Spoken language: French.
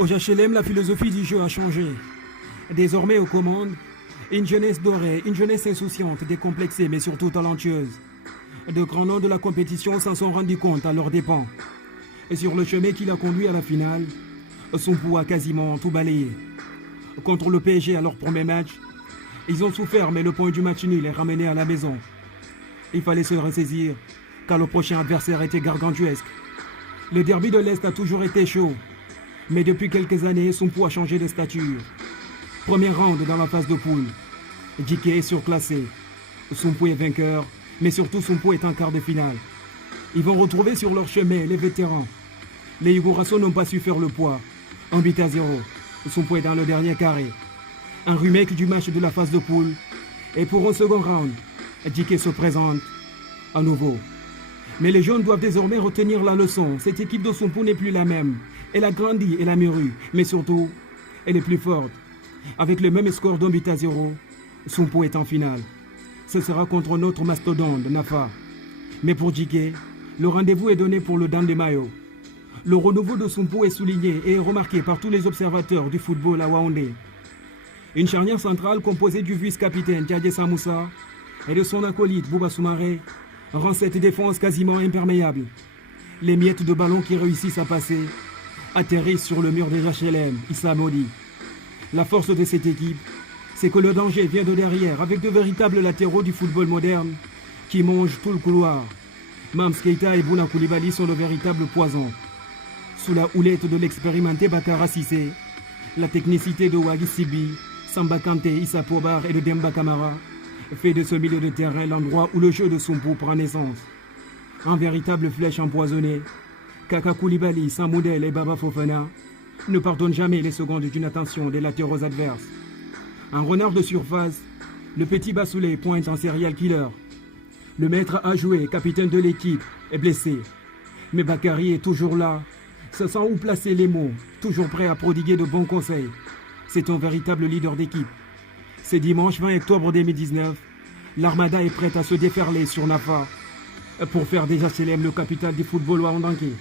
Au HLM, la philosophie du jeu a changé. Désormais aux commandes, une jeunesse dorée, une jeunesse insouciante, décomplexée mais surtout talentueuse. De grands noms de la compétition s'en sont rendus compte à leurs dépens. Et sur le chemin qui l'a conduit à la finale, Sompou a quasiment tout balayé. Contre le PSG à leur premier match, ils ont souffert mais le point du match nul est ramené à la maison. Il fallait se ressaisir car le prochain adversaire était gargantuesque. Le derby de l'Est a toujours été chaud, mais depuis quelques années, Sompou a changé de stature. Premier round dans la phase de poule. Djiké est surclassé. Sompou est vainqueur, mais surtout Sompou est en quart de finale. Ils vont retrouver sur leur chemin les vétérans. Les Igourasso n'ont pas su faire le poids. 1-0. Sompou est dans le dernier carré. Un remake du match de la phase de poule. Et pour un second round, Djiké se présente à nouveau. Mais les jeunes doivent désormais retenir la leçon. Cette équipe de Sompou n'est plus la même. Elle a grandi, elle a mûri. Mais surtout, elle est plus forte. Avec le même score d'1-0, Sompou est en finale. Ce sera contre notre mastodonte, Nafa. Mais pour Djiké, le rendez-vous est donné pour le Dan de Mayo. Le renouveau de Sompou est souligné et est remarqué par tous les observateurs du football à Yaoundé. Une charnière centrale composée du vice-capitaine Diadje Samoussa et de son acolyte Bouba Soumaré rend cette défense quasiment imperméable. Les miettes de ballon qui réussissent à passer atterrissent sur le mur des HLM, Issa Modi. La force de cette équipe, c'est que le danger vient de derrière avec de véritables latéraux du football moderne qui mangent tout le couloir. Mams Keita et Bouna Koulibaly sont le véritable poison. Sous la houlette de l'expérimenté Bakara Sissé, la technicité de Wagi Sibi, Samba Kanté, Issa Pobar et de Demba Kamara fait de ce milieu de terrain l'endroit où le jeu de Sompou prend naissance. En véritable flèche empoisonnée, Kaka Koulibaly, Samoudel et Baba Fofana ne pardonnent jamais les secondes d'une attention des latéraux adverses. Un renard de surface, le petit Bassoulé pointe en serial killer. Le maître a joué, capitaine de l'équipe, est blessé. Mais Bakary est toujours là, se sent où placer les mots, toujours prêt à prodiguer de bons conseils. C'est un véritable leader d'équipe. C'est dimanche 20 octobre 2019, l'Armada est prête à se déferler sur Nafa pour faire des HLM le capital du football ouandanké.